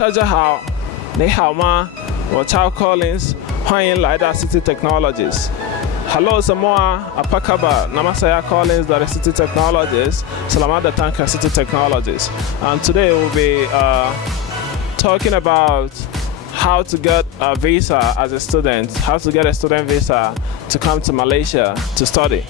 大家好，你好吗？我叫 Collins， 欢迎来到 City Technologies。Halo semua, apa kabar? Nama saya Collins dari City Technologies. Selamat datang ke City Technologies. And today we'll be talking about how to get a visa as a student, how to get a student visa to come to Malaysia to study.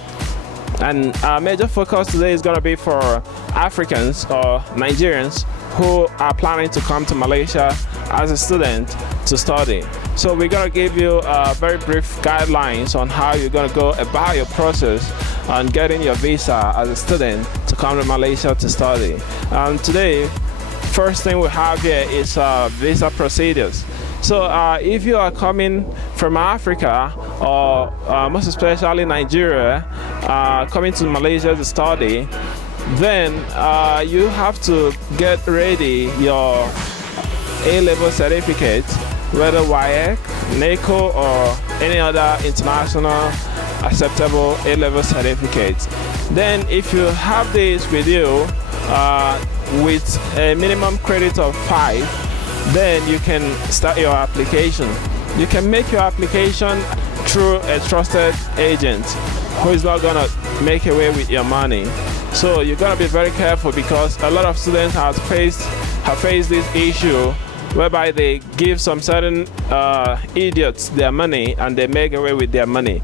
And our major focus today is going to be for Africans or Nigerians who are planning to come to Malaysia as a student to study. So we're going to give you very brief guidelines on how you're going to go about your process on getting your visa as a student to come to Malaysia to study. And today, first thing we have here is visa procedures. So if you are coming from Africa or most especially Nigeria, coming to Malaysia to study, then you have to get ready your A-level certificate, whether U.S.A, NACO or any other international acceptable A-level certificate. Then if you have this with you with a minimum credit of 5, then you can start your application. You can make your application through a trusted agent who is not gonna make away with your money. So you're gonna be very careful because a lot of students have faced this issue whereby they give some certain idiots their money and they make away with their money,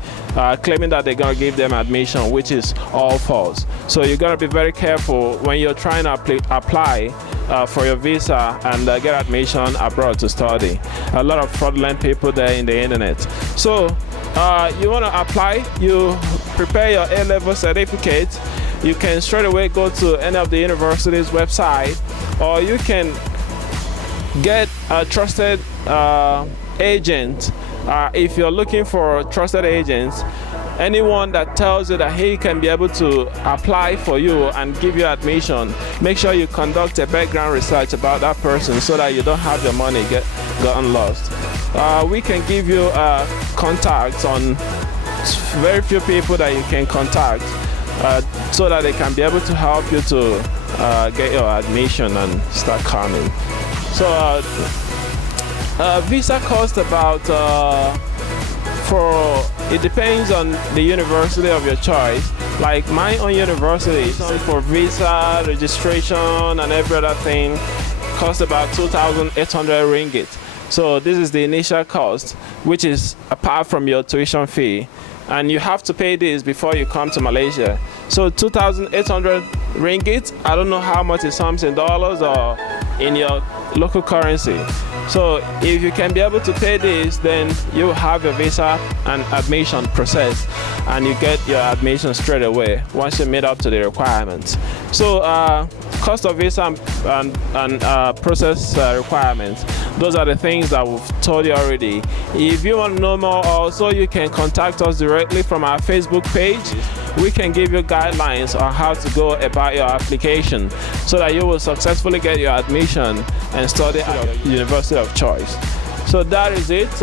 claiming that they're gonna give them admission, which is all false. So you're gonna be very careful when you're trying to apply for your visa and get admission abroad to study. A lot of fraudulent people there in the internet. So you want to apply, you prepare your A-level certificate, you can straight away go to any of the university's website, or you can get a trusted agent. If you're looking for trusted agents, anyone that tells you that he can be able to apply for you and give you admission, make sure you conduct a background research about that person so that you don't have your money gotten lost. We can give you contacts on very few people that you can contact so that they can be able to help you to get your admission and start coming. So visa cost about it depends on the university of your choice. Like my own university, for visa registration and every other thing, cost about 2,800 ringgit. So this is the initial cost, which is apart from your tuition fee, and you have to pay this before you come to Malaysia. So 2,800 ringgit. I don't know how much it sums in dollars or in your local currency. So if you can be able to pay this, then you have your visa and admission process, and you get your admission straight away once you meet up to the requirements. So cost of visa and process requirements, those are the things that we've told you already. If you want to know more also, you can contact us directly from our Facebook page. We can give you guidelines on how to go about your application so that you will successfully get your admission and study at your university of choice. So that is it.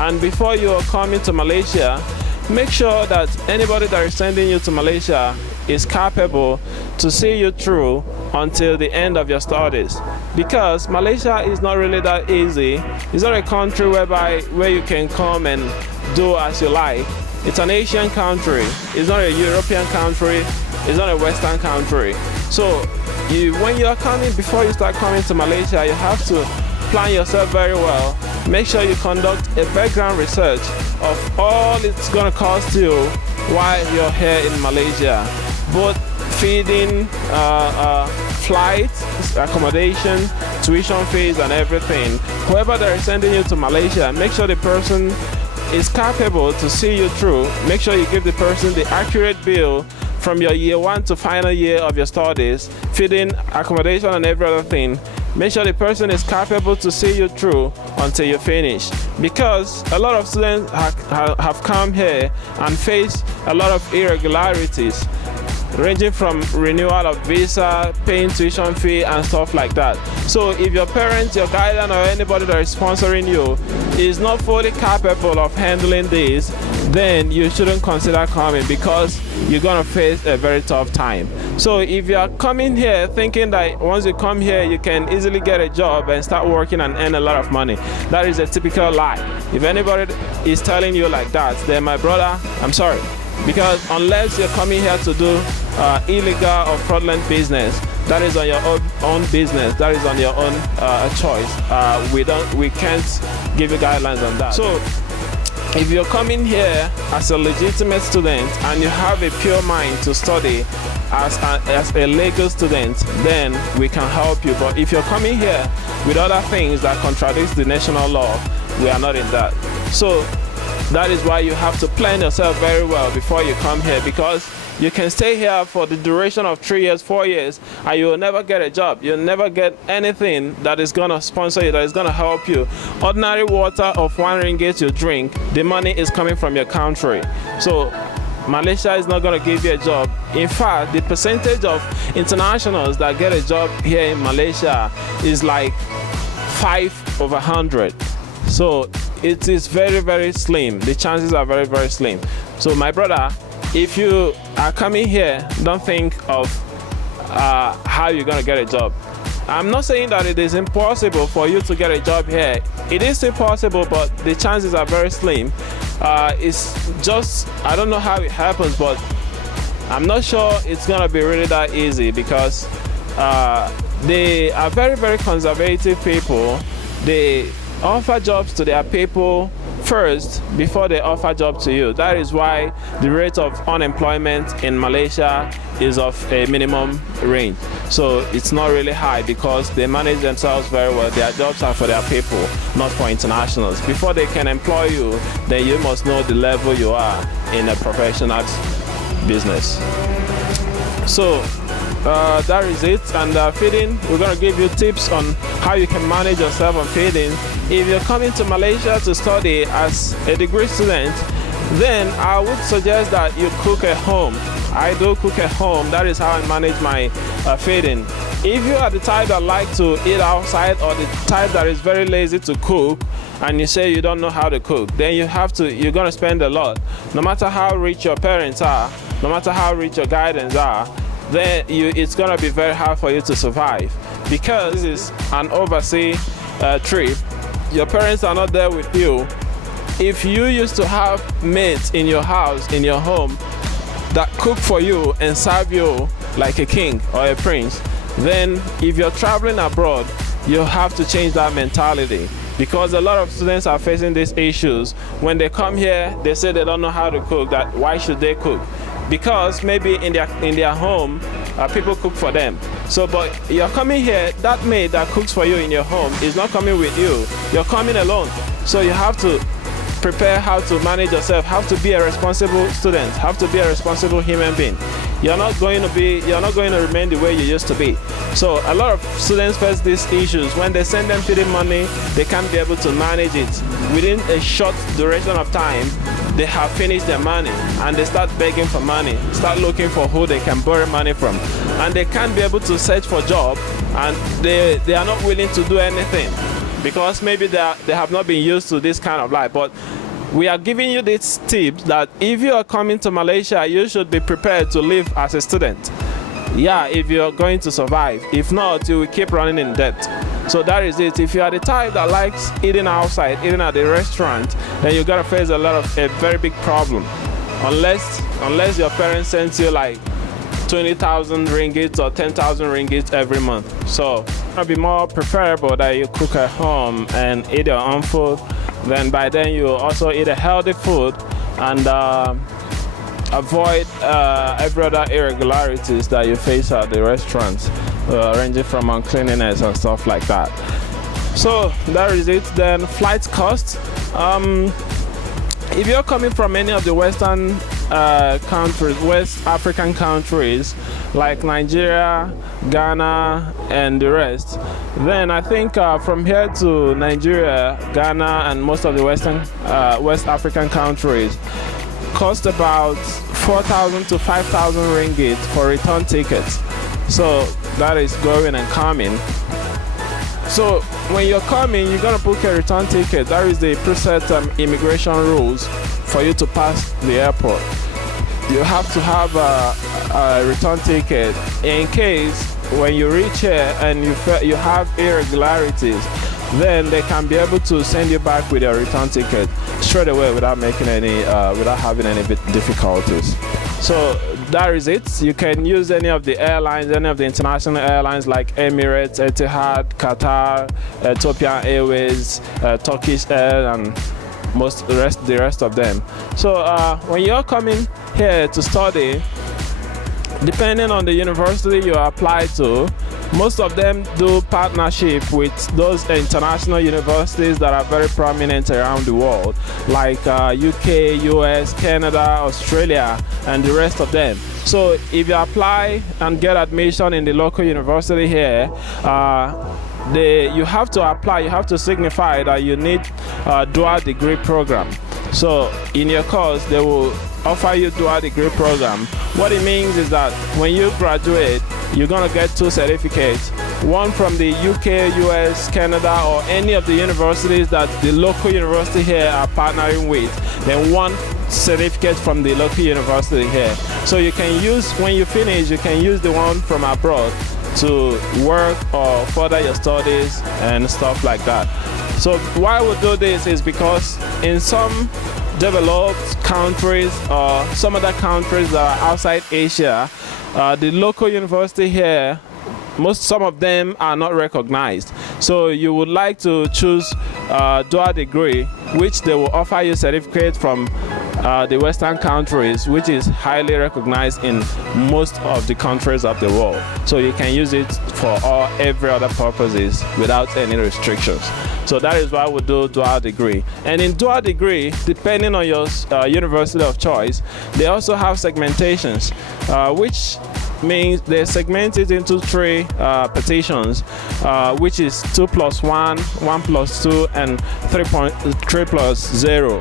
And before you are coming to Malaysia, make sure that anybody that is sending you to Malaysia is capable to see you through until the end of your studies, because Malaysia is not really that easy. It's not a country where you can come and do as you like. It's an Asian country. It's not a European country. It's not a Western country. So when you are coming, before you start coming to Malaysia, you have to plan yourself very well. Make sure you conduct a background research of all it's going to cost you while you're here in Malaysia, both feeding, flights, accommodation, tuition fees and everything. Whoever that is sending you to Malaysia, make sure the person is capable to see you through. Make sure you give the person the accurate bill from your year 1 to final year of your studies, feeding, accommodation and every other thing. Make sure the person is capable to see you through until you finish, because a lot of students have come here and face a lot of irregularities. ranging from renewal of visa, paying tuition fee, and stuff like that. So if your parents, your guardian, or anybody that is sponsoring you is not fully capable of handling this, then you shouldn't consider coming, because you're gonna face a very tough time. So if you are coming here thinking that once you come here you can easily get a job and start working and earn a lot of money, that is a typical lie. If anybody is telling you like that, then my brother, I'm sorry. Because unless you're coming here to do illegal or fraudulent business, that is on your own business, that is on your own choice. We can't give you guidelines on that. So if you're coming here as a legitimate student and you have a pure mind to study as a legal student, then we can help you. But if you're coming here with other things that contradicts the national law, we are not in that. So that is why you have to plan yourself very well before you come here, because you can stay here for the duration of 3 years, 4 years, and you will never get a job. You'll never get anything that is going to sponsor you, that is going to help you. Ordinary water of 1 ringgit you drink, the money is coming from your country. So Malaysia is not going to give you a job. In fact, the percentage of internationals that get a job here in Malaysia is like 5/100. So it is very, very slim. The chances are very, very slim. So my brother, if you are coming here, don't think of how you're going to get a job. I'm not saying that it is impossible for you to get a job here. It is impossible, but the chances are very slim. It's just, I don't know how it happens, but I'm not sure it's going to be really that easy, because they are very, very conservative people. They offer jobs to their people first before they offer job to you. That is why the rate of unemployment in Malaysia is of a minimum range. So it's not really high, because they manage themselves very well. Their jobs are for their people, not for internationals. Before they can employ you, then you must know the level you are in a professional business. So that is it. And feeding, we're going to give you tips on how you can manage yourself on feeding. If you're coming to Malaysia to study as a degree student, then I would suggest that you cook at home. I do cook at home. That is how I manage my feeding. If you are the type that like to eat outside, or the type that is very lazy to cook, and you say you don't know how to cook, then you're going to spend a lot. No matter how rich your parents are, no matter how rich your guardians are, then it's going to be very hard for you to survive, because this is an overseas trip. Your parents are not there with you. If you used to have mates in your house, in your home, that cook for you and serve you like a king or a prince, then if you're traveling abroad, you have to change that mentality, because a lot of students are facing these issues. When they come here, they say they don't know how to cook. That why should they cook? Because maybe in their home, people cook for them. So, but you're coming here, that maid that cooks for you in your home is not coming with you. You're coming alone. So you have to prepare how to manage yourself, have to be a responsible student, have to be a responsible human being. You're not going to remain the way you used to be. So a lot of students face these issues. When they send them feeding money, they can't be able to manage it. Within a short duration of time, they have finished their money, and they start begging for money, start looking for who they can borrow money from. And they can't be able to search for a job, and they are not willing to do anything, because maybe they have not been used to this kind of life. But we are giving you these tips that if you are coming to Malaysia, you should be prepared to live as a student. Yeah, if you're going to survive. If not, you will keep running in debt. So that is it. If you are the type that likes eating outside, eating at the restaurant, then you're gonna face a very big problem. Unless your parents send you like 20,000 ringgit or 10,000 ringgit every month. So it'll be more preferable that you cook at home and eat your own food. Then by then you also eat a healthy food and avoid every other irregularities that you face at the restaurants, ranging from uncleanliness and stuff like that. So that is it. Then flight cost. If you're coming from any of the Western countries, West African countries like Nigeria, Ghana, and the rest, then I think from here to Nigeria, Ghana, and most of the West African countries, cost about 4,000 to 5,000 ringgit for return tickets. So that is going and coming. So when you're coming, you're gonna book a return ticket. That is the preset immigration rules for you to pass the airport. You have to have a return ticket in case when you reach here and you have irregularities, then they can be able to send you back with your return ticket straight away without making any without having any difficulties. So that is it. You can use any of the airlines, any of the international airlines like Emirates, Etihad, Qatar, Ethiopian Airways, Turkish Air, and the rest of them. So when you're coming here to study, depending on the university you apply to, most of them do partnership with those international universities that are very prominent around the world, like UK, US, Canada, Australia, and the rest of them. So if you apply and get admission in the local university here, you have to apply, you have to signify that you need a dual degree program. So in your course, they will offer you dual degree program. What it means is that when you graduate, you're gonna get 2 certificates, one from the UK, US, Canada, or any of the universities that the local university here are partnering with, then 1 certificate from the local university here. So you can use, when you finish, you can use the one from abroad to work or further your studies and stuff like that. So why we do this is because in some developed countries or some other countries that are outside Asia, the local university here, some of them are not recognized. So you would like to choose dual degree, which they will offer you certificate from the Western countries, which is highly recognized in most of the countries of the world. So you can use it for every other purposes without any restrictions. So that is why we do dual degree. And in dual degree, depending on your university of choice, they also have segmentations, which means they segment it into 3 petitions, which is 2+1, 1+2, and 3+0.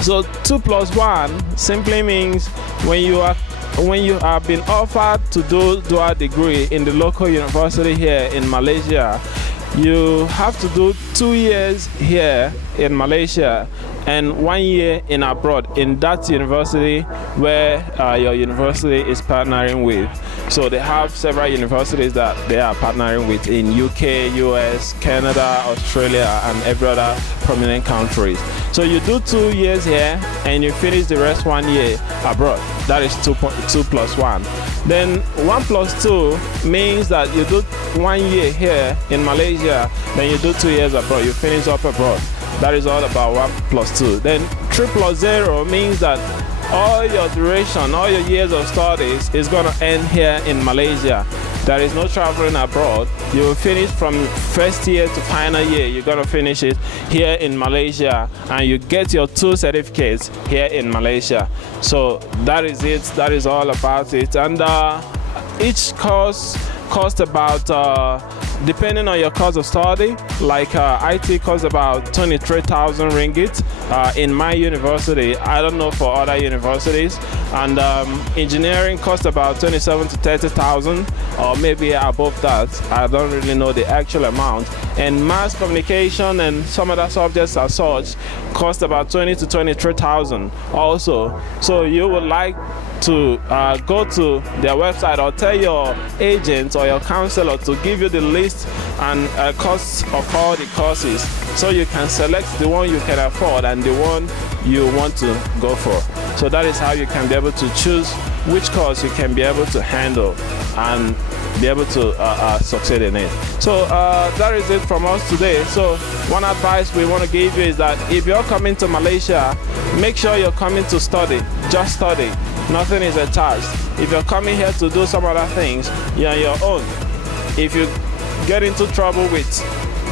So 2+1 simply means when you have been offered to do dual degree in the local university here in Malaysia, you have to do 2 years here in Malaysia and 1 year in abroad in that university where your university is partnering with. So they have several universities that they are partnering with in UK, US, Canada, Australia, and every other prominent countries. So you do 2 years here and you finish the rest 1 year abroad. That is 2+1. Then 1+2 means that you do 1 year here in Malaysia, then you do 2 years abroad. You finish up abroad. That is all about 1+2. Then 3+0 means that all your duration, all your years of studies is going to end here in Malaysia. There is no traveling abroad. You will finish from first year to final year. You're going to finish it here in Malaysia and you get your 2 certificates here in Malaysia. So that is it. That is all about it. And each course costs about depending on your course of study, like IT costs about 23,000 ringgit in my university. I don't know for other universities. And engineering costs about 27 to 30,000 or maybe above that. I don't really know the actual amount. And mass communication and some other subjects as such cost about 20 to 23,000 also. So you would like to go to their website or tell your agent or your counselor to give you the list and costs of all the courses, so you can select the one you can afford and the one you want to go for. So that is how you can be able to choose which course you can be able to handle and be able to succeed in it. So that is it from us today. So one advice we want to give you is that if you're coming to Malaysia, make sure you're coming to study. Just study. Nothing is attached. If you're coming here to do some other things, you're on your own. If you get into trouble with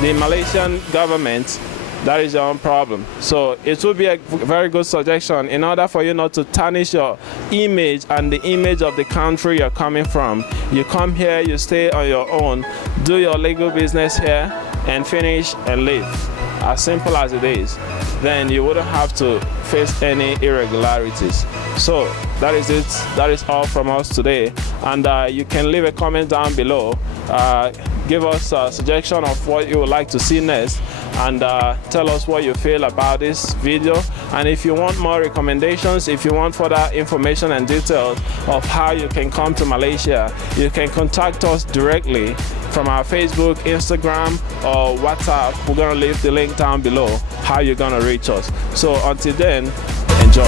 the Malaysian government, that is your own problem. So it would be a very good suggestion in order for you not to tarnish your image and the image of the country you're coming from. You come here, you stay on your own, do your legal business here, and finish and leave. as simple as it is, then you wouldn't have to face any irregularities. So that is it. That is all from us today. And you can leave a comment down below. Give us a suggestion of what you would like to see next, and tell us what you feel about this video. And if you want more recommendations, if you want further information and details of how you can come to Malaysia, you can contact us directly from our Facebook, Instagram, or WhatsApp. We're going to leave the link down below how you're going to reach us. So until then, enjoy.